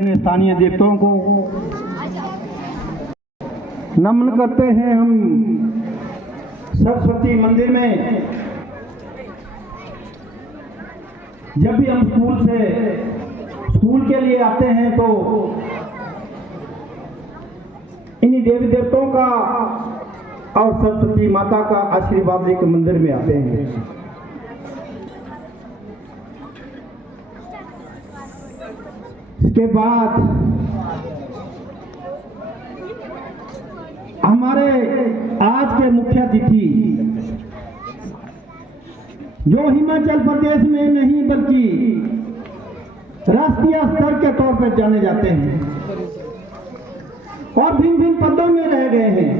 स्थानीय देवताओं को नमन करते हैं। हम सरस्वती मंदिर में जब भी हम स्कूल के लिए आते हैं तो इन्हीं देवी देवताओं का और सरस्वती माता का आशीर्वाद लेकर मंदिर में आते हैं। इसके बाद हमारे आज के मुख्य अतिथि जो हिमाचल प्रदेश में नहीं बल्कि राष्ट्रीय स्तर के तौर पर जाने जाते हैं और भिन्न भिन्न पदों में रह गए हैं।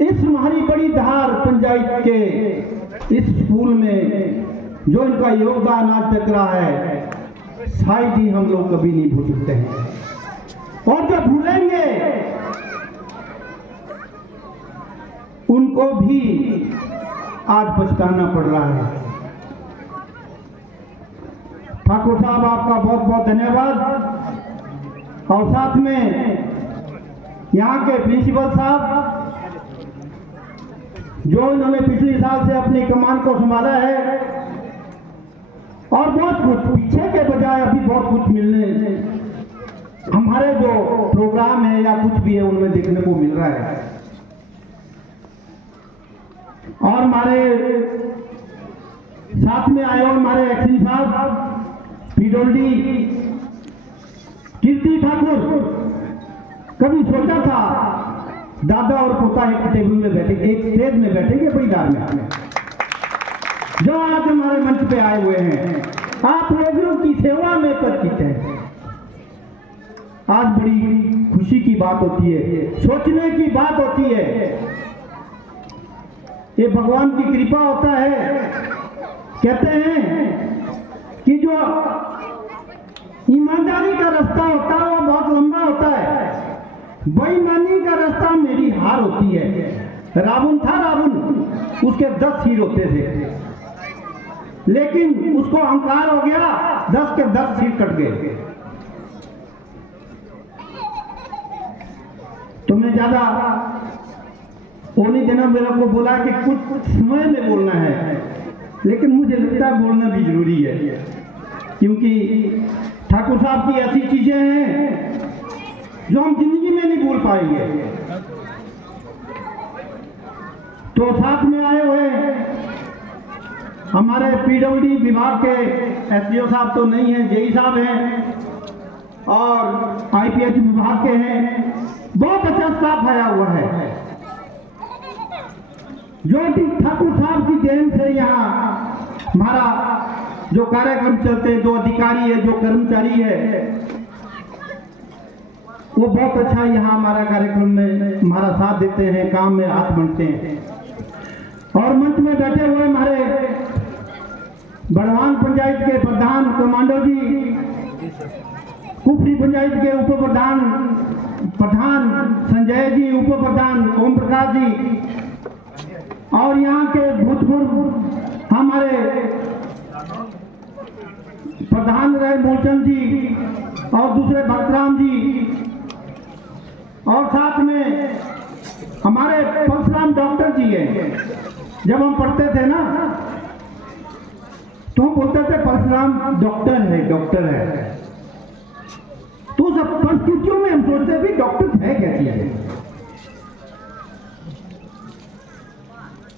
इस हमारी बड़ी धार पंचायत के इस स्कूल में जो इनका योगदान आज तक रहा है, शायद ही हम लोग कभी नहीं भूल सकते हैं और जो भूलेंगे उनको भी आज पछताना पड़ रहा है। ठाकुर साहब, आपका बहुत बहुत धन्यवाद और साथ में यहाँ के प्रिंसिपल साहब जो इन्होंने पिछले साल से अपनी कमान को संभाला है और बहुत कुछ पीछे के बजाय अभी बहुत कुछ मिलने हमारे जो प्रोग्राम है या कुछ भी है उनमें देखने को मिल रहा है। और हमारे साथ में आए और हमारे एक्शन साहब पीडब्ल्यूडी कीर्ति ठाकुर, कभी सोचा था दादा और पोता एक टेबल में बैठे, एक स्टेज में बैठेंगे बड़ी धार में, जो आज हमारे मंच पे आए हुए हैं। आप लोगों की सेवा में परिचित हैं। आज बड़ी खुशी की बात होती है, सोचने की बात होती है। ये भगवान की कृपा होता है। कहते हैं कि जो ईमानदारी का रास्ता होता है वो बहुत लंबा होता है, बेईमानी का रास्ता मेरी हार होती है। रावण था, रावण, उसके 10 सिर होते थे, लेकिन उसको अहंकार हो गया, 10 के 10 सिर कट गए। तुमने ज्यादा ओनी देना मेरे को बोला कि कुछ समय में बोलना है, लेकिन मुझे लगता है बोलना भी जरूरी है, क्योंकि ठाकुर साहब की ऐसी चीजें हैं जो हम जिंदगी में नहीं भूल पाएंगे। तो साथ में आए हुए हमारे पीडब्ल्यूडी विभाग के एसडीओ साहब तो नहीं है, जेई साहब हैं और आईपीएच विभाग के हैं। बहुत अच्छा स्टाफ आया हुआ है जो ठाकुर साहब की देन से यहाँ हमारा जो कार्यक्रम चलते हैं, जो अधिकारी है, जो कर्मचारी है, वो बहुत अच्छा यहाँ हमारा कार्यक्रम में हमारा साथ देते हैं, काम में हाथ बढ़ते हैं। और मंच में बैठे हुए हमारे बड़वान पंचायत के प्रधान कमांडो जी, कुफरी पंचायत के उप प्रधान संजय जी, उप प्रधान ओम प्रकाश जी, और यहाँ के भूतपूर्व हमारे प्रधान रहे मूलचंद जी और दूसरे भक्तराम जी, और साथ में हमारे परशुराम डॉक्टर जी हैं। जब हम पढ़ते थे ना तो हम बोलते थे परशुराम डॉक्टर है। तो सब परिस्थितियों में हम सोचते भी डॉक्टर है क्या चीज है।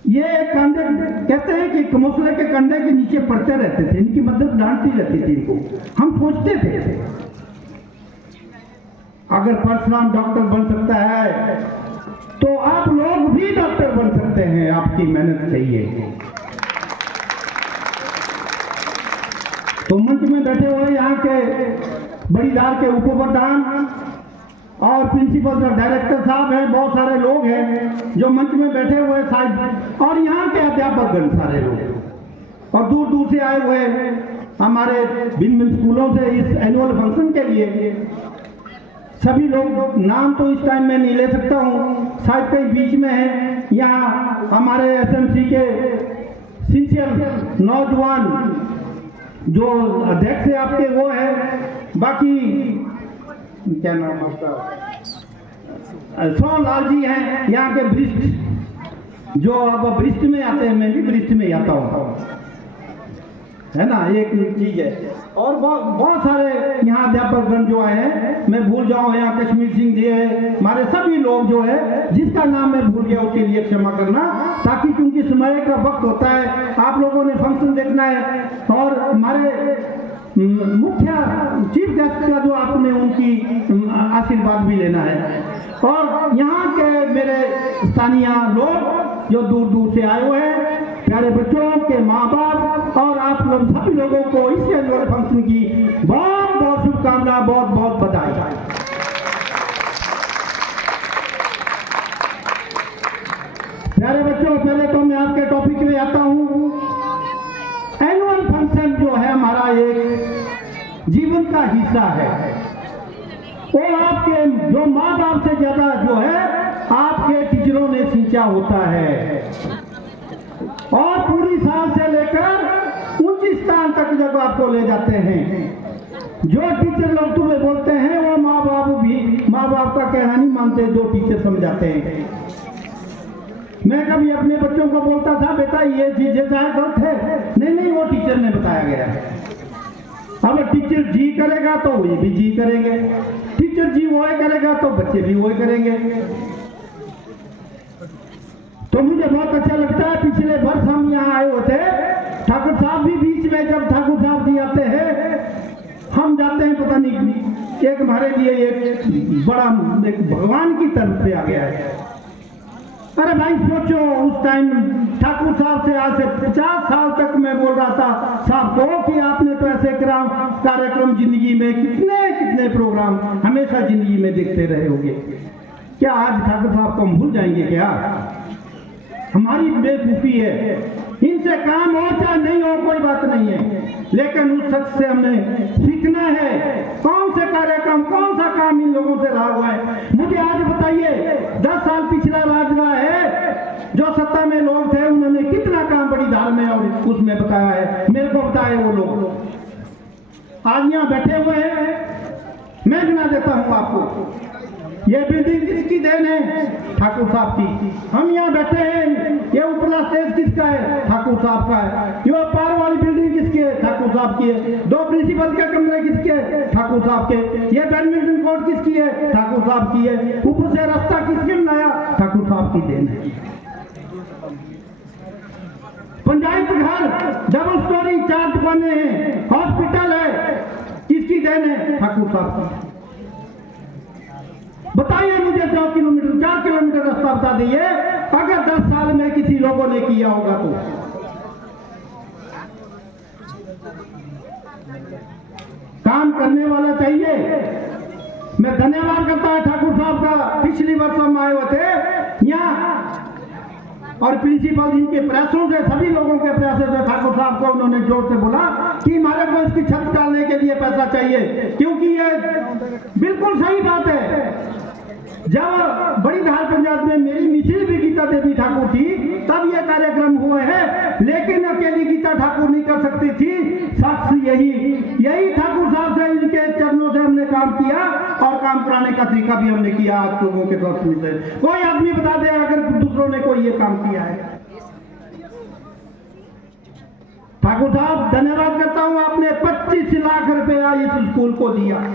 ये कंधे कहते हैं कि कमोसले के कंधे के नीचे पड़ते रहते थे, इनकी मदद डांटती रहती थी इनको। हम सोचते थे अगर परशुराम डॉक्टर बन सकता है तो आप लोग भी डॉक्टर बन सकते हैं, आपकी मेहनत चाहिए। तो मंच में बैठे हुए यहाँ के बड़ी धार के उप प्रधान और प्रिंसिपल और डायरेक्टर साहब हैं, बहुत सारे लोग हैं जो मंच में बैठे हुए शायद, और यहाँ के अध्यापकगण सारे लोग और दूर दूर से आए हुए हमारे भिन्न भिन्न स्कूलों से इस एनुअल फंक्शन के लिए सभी लोग। नाम तो इस टाइम में नहीं ले सकता हूँ, शायद कहीं बीच में है। यहाँ हमारे एसएमसी के सिंसियर नौजवान जो अध्यक्ष है आपके वो है, बाकी क्या नाम आपका, सोहन लाल जी हैं यहाँ के वरिष्ठ, जो अब वरिष्ठ में आते हैं, मैं भी वरिष्ठ में आता हूँ, है ना, एक चीज है। और बहुत सारे यहाँ अध्यापकगण जो आए हैं, मैं भूल जाऊँ, यहाँ कश्मीर सिंह जी है, हमारे सभी लोग जो है, जिसका नाम मैं भूल गया उसके लिए क्षमा करना, ताकि क्योंकि समय का वक्त होता है, आप लोगों ने फंक्शन देखना है और हमारे मुख्य चीफ गेस्ट का जो आपने उनकी आशीर्वाद भी लेना है। और यहाँ के मेरे स्थानीय लोग जो दूर दूर से आए हुए हैं, प्यारे बच्चों के माँ बाप और आप लोग सभी लोगों को इस एनुअल फंक्शन की बहुत बहुत शुभकामना, बहुत बहुत बधाई। प्यारे बच्चों, पहले तो मैं आपके टॉपिक में आता हूँ। एनुअल फंक्शन जो है हमारा एक जीवन का हिस्सा है। वो आपके जो माँ बाप से ज्यादा जो है आपके टीचरों ने सींचा होता है, और पूरी साल से लेकर उच्च स्थान तक जब आपको ले जाते हैं। जो टीचर लोग तुम्हें बोलते हैं वो माँ बाप का कहना नहीं मानते, जो टीचर समझाते हैं। मैं कभी अपने बच्चों को बोलता था, बेटा ये चीजें चाहे गलत है, नहीं वो टीचर ने बताया गया है। अब टीचर जी करेगा तो ये भी जी करेंगे, टीचर जी वो करेगा तो बच्चे भी वो करेंगे। तो मुझे बहुत अच्छा लगता है, पिछले वर्ष हम यहाँ आए होते, ठाकुर साहब भी बीच में, जब ठाकुर साहब जी आते हैं, हम जाते हैं, पता नहीं एक हमारे लिए एक बड़ा एक भगवान की तरफ से आ गया है। अरे भाई सोचो, उस टाइम ठाकुर साहब से आज से 50 साल तक मैं बोल रहा था साहब को कि आपने तो ऐसे कार्यक्रम जिंदगी में कितने प्रोग्राम हमेशा जिंदगी में देखते रहे होंगे, क्या आज ठाकुर साहब को हम भूल जाएंगे क्या? हमारी बेवकूफी है। इनसे काम हो चाहे नहीं हो कोई बात नहीं है, लेकिन उस शख्स से हमने सीखना है। कौन से कार्यक्रम, कौन सा काम इन लोगों से रहा हुआ है? मुझे आज बताइए, 10 साल पिछला राज रहा है, जो सत्ता में लोग थे उन्होंने कितना काम बड़ी धार में और उसमें बताया है, मेरे को बताए वो लोग। आज यहाँ बैठे हुए हैं, मैं गिना देता हूँ आपको। ये बिल्डिंग किसकी देन है? ठाकुर साहब की। हम यहाँ बैठे हैं, ये ऊपरला स्टेज किसका है? ठाकुर साहब का है। ये पार वाली बिल्डिंग किसकी है? ठाकुर साहब की है। 2 प्रिंसिपल के कमरे किसके? ठाकुर साहब के। ये बैडमिंटन कोर्ट किसकी है? ठाकुर साहब की है। ऊपर से रास्ता किसने बनाया? ठाकुर साहब की देन है। पंचायत घर डबल स्टोरी 4 दुकानें हैं, हॉस्पिटल है, किसकी देन है? ठाकुर साहब की। बताइए मुझे 4 किलोमीटर रास्ता बता दीजिए, अगर 10 साल में किसी लोगों ने किया होगा तो। काम करने वाला चाहिए। मैं धन्यवाद करता हूं ठाकुर साहब का। पिछली वर्ष हम आए हुए थे यहाँ, और प्रिंसिपल जी के प्रयासों से, सभी लोगों के प्रयासों से ठाकुर साहब को उन्होंने जोर से बोला कि हमारे को इसकी छत डालने के लिए पैसा चाहिए, क्योंकि ये बिल्कुल सही बात है। जब बड़ी धार पंचायत में मेरी मिसिल भी गीता देवी ठाकुर थी, तब ये कार्यक्रम हुए हैं, लेकिन अकेली गीता ठाकुर नहीं कर सकती थी। साक्ष्य यही ठाकुर साहब से, इनके चरणों से हमने काम किया, और काम कराने का तरीका भी हमने किया आज लोगों के तरफ से। कोई आदमी बता दे अगर दूसरों ने कोई ये काम किया है। ठाकुर साहब धन्यवाद करता हूं, आपने 25 लाख रुपया इस स्कूल को दिया।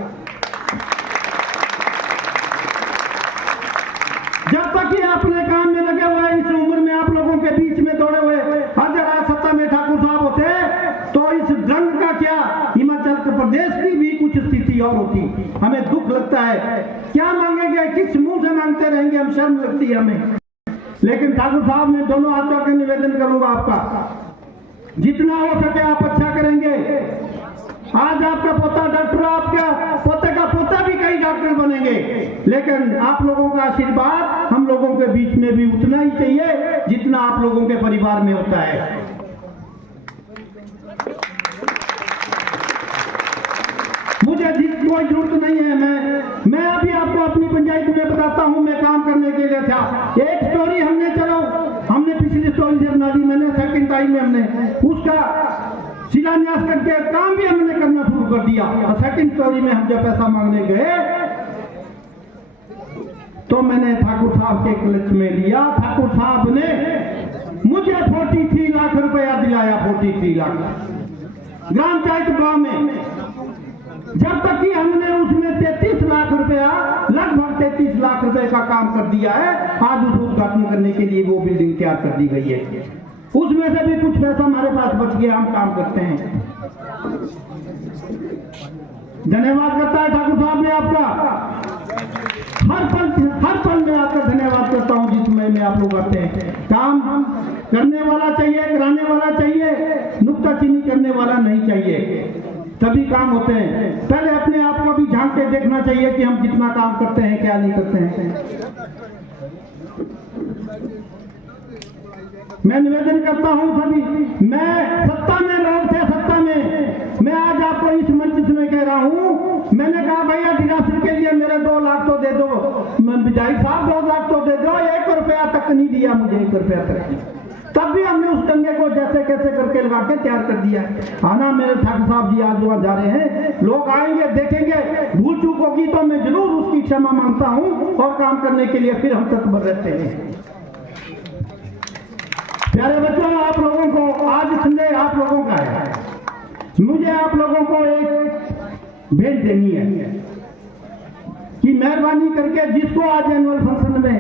जब तक ये अपने काम में लगे हुए, इस उम्र में आप लोगों के बीच में दौड़े हुए, अगर आज सत्ता में ठाकुर साहब होते तो इस रंग का क्या, हिमाचल प्रदेश की भी कुछ स्थिति और होती। हमें दुख लगता है, क्या मांगेंगे, किस मुंह से मांगते रहेंगे, हम शर्म लगती है हमें। लेकिन ठाकुर साहब ने दोनों हाथ जोड़ के निवेदन करूंगा आपका, जितना हो सके आप अच्छा करेंगे। आज आपका पोता डॉक्टर, आपका पोते का पोता भी कई डॉक्टर बनेंगे, लेकिन आप लोगों का आशीर्वाद हम लोगों के बीच में भी उतना ही चाहिए जितना आप लोगों के परिवार में होता है। मुझे कोई जरूरत नहीं है, मैं अभी आपको अपनी पंचायत में बताता हूं, मैं काम करने के लिए था। एक स्टोरी हमने पिछली स्टोरी से बना दी मैंने, सेकंड टाइम में हमने उसका शिलान्यास करके काम भी हमने करना शुरू कर दिया। और सेकंड स्टोरी में हम जब पैसा मांगने गए तो मैंने ठाकुर साहब के क्लच में लिया। ठाकुर साहब ने मुझे 43 लाख रुपया दिलाया, 43 लाख ग्राम पंचायत गांव में। जब तक कि हमने उसमें 33 लाख रुपया, लगभग 33 लाख रुपए का काम कर दिया है। आज उस उद्घाटन करने के लिए वो बिल्डिंग तैयार कर दी गई है। उसमें से भी कुछ पैसा हमारे पास बच गया, हम काम करते हैं। धन्यवाद करता है ठाकुर साहब ने आपका। हर पल में आपका धन्यवाद करता हूं जिसमें में आप लोग आते हैं। काम करने वाला चाहिए, कराने वाला चाहिए, नुक्ताचीनी करने वाला नहीं चाहिए, तभी काम होते हैं। पहले अपने आप को भी झांक के देखना चाहिए कि हम कितना काम करते हैं, क्या नहीं करते हैं। मैं निवेदन करता हूं सभी, मैं सत्ता में लोग थे, सत्ता में मैं आज आपको इस मंच में कह रहा हूं। मैंने कहा भैया डिजास्टर के लिए मेरे 2 लाख तो दे दो, विधायक साहब 2 लाख तो दे दो। 1 रुपया तक नहीं दिया मुझे, 1 रुपया तक। तब भी हमने उस दंगे को जैसे कैसे करके लगा के तैयार कर दिया। आना मेरे ठाकुर साहब जी आज वहां जा रहे हैं, लोग आएंगे देखेंगे, भूल चूक होगी तो मैं जरूर उसकी क्षमा मांगता हूं और काम करने के लिए फिर हम तत्पर रहते हैं। प्यारे बच्चों, आप लोगों को आज संदेश आप लोगों का है। मुझे आप लोगों को एक भेंट देनी है कि मेहरबानी करके जिसको आज एनुअल फंक्शन में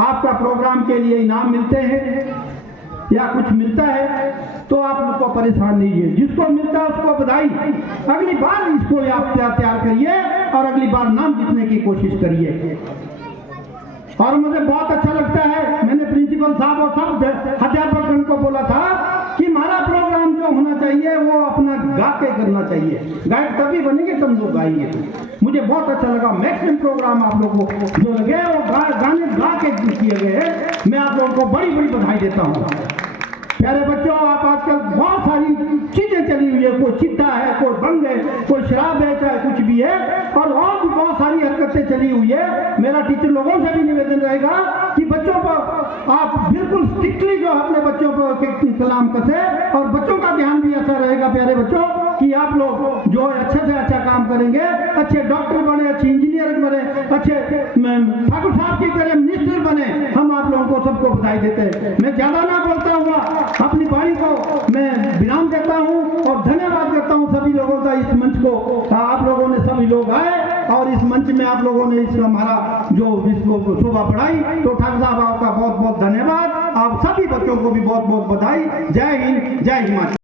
आपका प्रोग्राम के लिए इनाम मिलते हैं या कुछ मिलता है तो आप लोग को परेशान नहीं है। जिसको मिलता है उसको बधाई। अगली बार इसको आप तैयार करिए और अगली बार नाम जीतने की कोशिश करिए। और मुझे बहुत अच्छा लगता है, मैंने प्रिंसिपल साहब और सब अध्यापकगण को बोला था कि हमारा प्रोग्राम जो होना चाहिए वो अपना गा के करना चाहिए। गायक तभी बनेंगे तब लोग गाएंगे। मुझे बहुत अच्छा लगा, मैक्सिमम प्रोग्राम आप लोगों को जो लगे वो गाने गा के किए गए हैं। मैं आप लोगों को बड़ी बड़ी बधाई देता हूँ। प्यारे बच्चों, आप आजकल बहुत सारी चीजें चली हुई है, कोई चिट्टा है, कोई भंग है, कोई शराब है, चाहे कुछ भी है, और भी बहुत सारी हरकतें चली हुई है। मेरा टीचर लोगों से भी निवेदन रहेगा कि बच्चों पर आप बिल्कुल स्ट्रिक्टली जो अपने बच्चों पर कलाम कसे और बच्चों का ध्यान भी ऐसा रहेगा प्यारे बच्चों कि आप लोग जो अच्छे से अच्छा काम करेंगे, अच्छे डॉक्टर बने, अच्छे इंजीनियर बने, अच्छे ठाकुर साहब की तरह मिनिस्टर बने। हम आप लोगों को सबको बधाई देते हैं। मैं ज्यादा ना बोलता हुआ अपनी वाणी को मैं विराम देता हूं और धन्यवाद करता हूं सभी लोगों का। इस मंच को आप लोगों ने सभी लोग आए और इस मंच में आप लोगों ने इस हमारा जो विश्व शोभा बढ़ाई, तो ठाकुर साहब आपका बहुत बहुत धन्यवाद। आप सभी बच्चों को भी बहुत बहुत बधाई। जय हिंद, जय हिमाचल।